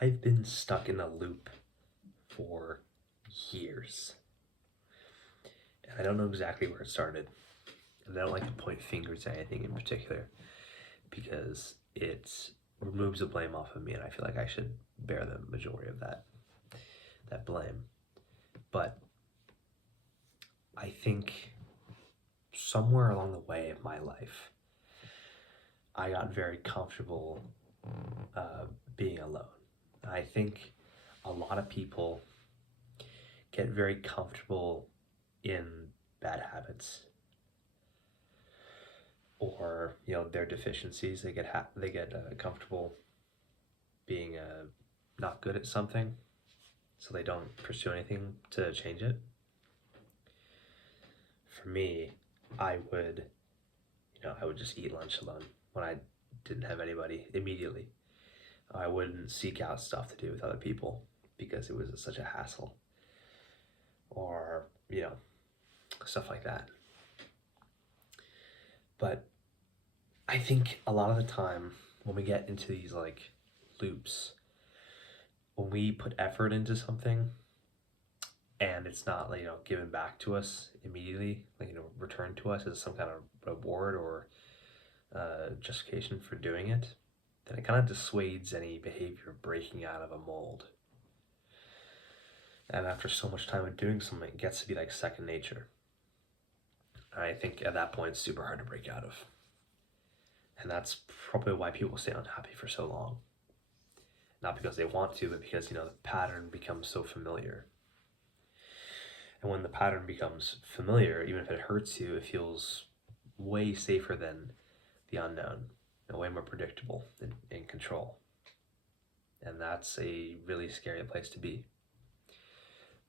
I've been stuck in a loop for years, and I don't know exactly where it started. And I don't like to point fingers at anything in particular because it removes the blame off of me, and I feel like I should bear the majority of that blame. But I think somewhere along the way of my life, I got very comfortable uh, being alone. I think a lot of people get very comfortable in bad habits or their deficiencies. They get comfortable being not good at something, so they don't pursue anything to change it. For me, I would just eat lunch alone when I didn't have anybody immediately. I wouldn't seek out stuff to do with other people because it was such a hassle, or stuff like that. But I think a lot of the time when we get into these like loops, when we put effort into something and it's not like given back to us immediately, like returned to us as some kind of reward or justification for doing it, then it kind of dissuades any behavior breaking out of a mold. And after so much time of doing something, it gets to be like second nature. And I think at that point it's super hard to break out of. And that's probably why people stay unhappy for so long. Not because they want to, but because the pattern becomes so familiar. And when the pattern becomes familiar, even if it hurts you, it feels way safer than the unknown and way more predictable and in control. And that's a really scary place to be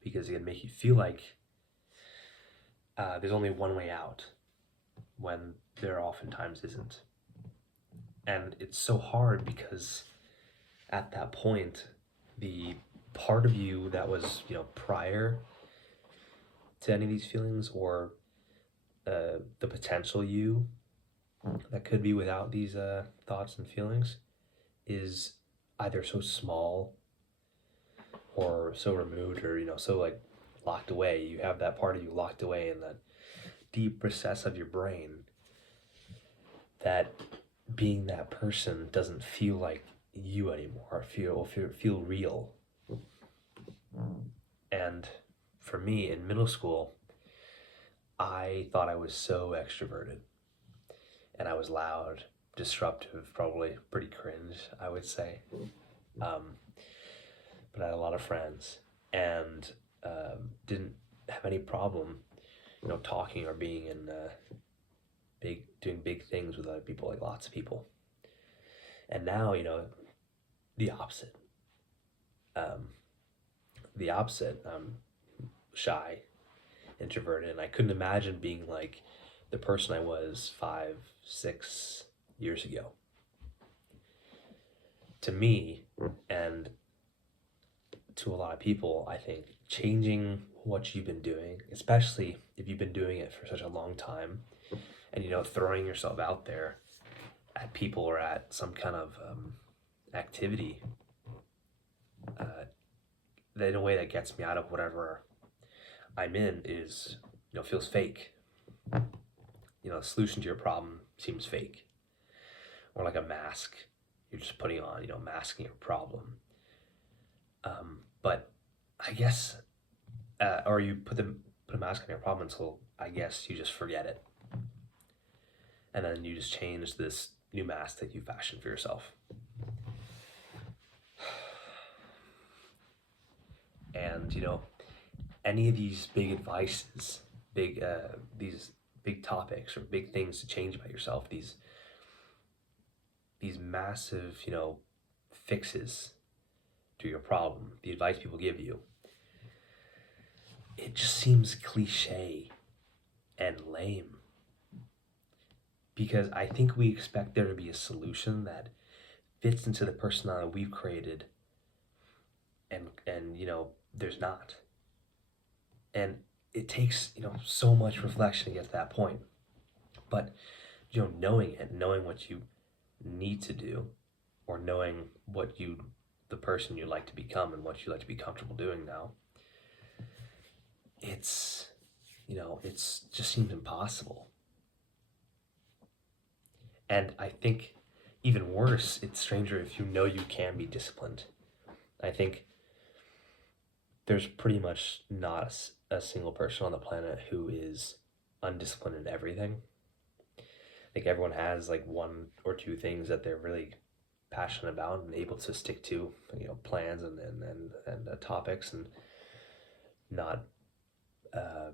because it can make you feel like there's only one way out when there oftentimes isn't. And it's so hard because at that point, the part of you that was, prior to any of these feelings, or the potential you that could be without these thoughts and feelings, is either so small or so removed, or so like locked away. You have that part of you locked away in that deep recess of your brain that being that person doesn't feel like you anymore. Feel real. And for me in middle school, I thought I was so extroverted, and I was loud, disruptive, probably pretty cringe, I would say. Um, but I had a lot of friends, and didn't have any problem, talking or being in doing big things with other people, like lots of people. And now, the opposite. Um, the opposite. I'm shy, introverted, and I couldn't imagine being like the person I was 5, 6 years ago. To me, and to a lot of people, I think changing what you've been doing, especially if you've been doing it for such a long time, and throwing yourself out there at people or at some kind of activity, uh, that in a way that gets me out of whatever I'm in is feels fake. The solution to your problem seems fake, or like a mask you're just putting on, masking your problem. But I guess, or you put a mask on your problem until I guess you just forget it, and then you just change this new mask that you fashioned for yourself. And any of these big advices, these big topics or big things to change about yourself, these massive fixes to your problem, the advice people give you, it just seems cliche and lame, because I think we expect there to be a solution that fits into the personality we've created, and there's not. And it takes so much reflection to get to that point. But knowing it, knowing what you need to do, or knowing what you the person you'd like to become and what you like to be comfortable doing now, it's, it's just seems impossible. And I think even worse, it's stranger if you know you can be disciplined. I think there's pretty much not a single person on the planet who is undisciplined in everything. I think everyone has like one or two things that they're really passionate about and able to stick to, plans and topics, and not uh,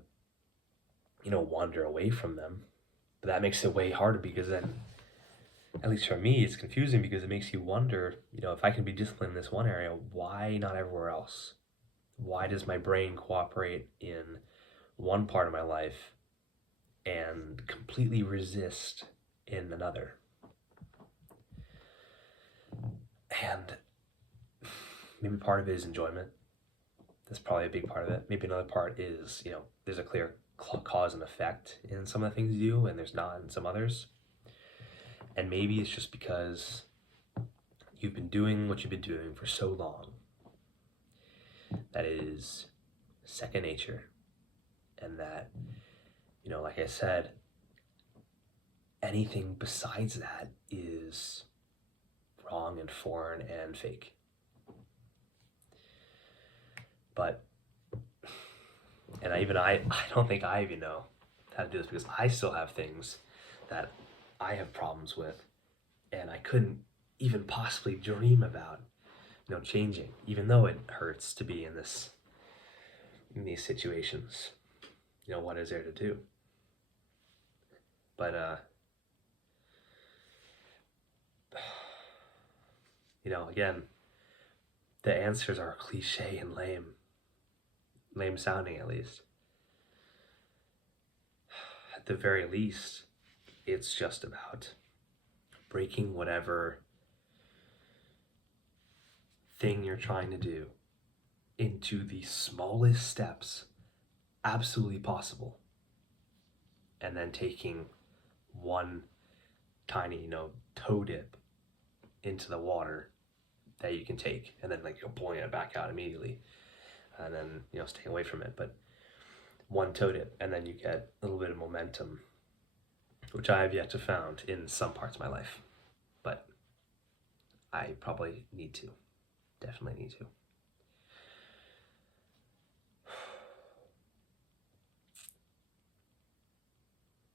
wander away from them. But that makes it way harder because then, at least for me, it's confusing because it makes you wonder, if I can be disciplined in this one area, why not everywhere else? Why does my brain cooperate in one part of my life and completely resist in another? And maybe part of it is enjoyment. That's probably a big part of it. Maybe another part is, there's a clear cause and effect in some of the things you do, and there's not in some others. And maybe it's just because you've been doing what you've been doing for so long that it is second nature. And that, like I said, anything besides that is wrong and foreign and fake. But, and I don't think I even know how to do this because I still have things that I have problems with, and I couldn't even possibly dream about, changing, even though it hurts to be in these situations. What is there to do? But again, the answers are cliche and lame sounding at least. At the very least, it's just about breaking whatever thing you're trying to do into the smallest steps absolutely possible, and then taking one tiny, toe dip into the water that you can take, and then pulling it back out immediately, and then staying away from it. But one toe dip, and then you get a little bit of momentum, which I have yet to found in some parts of my life, but I probably need to, definitely need to.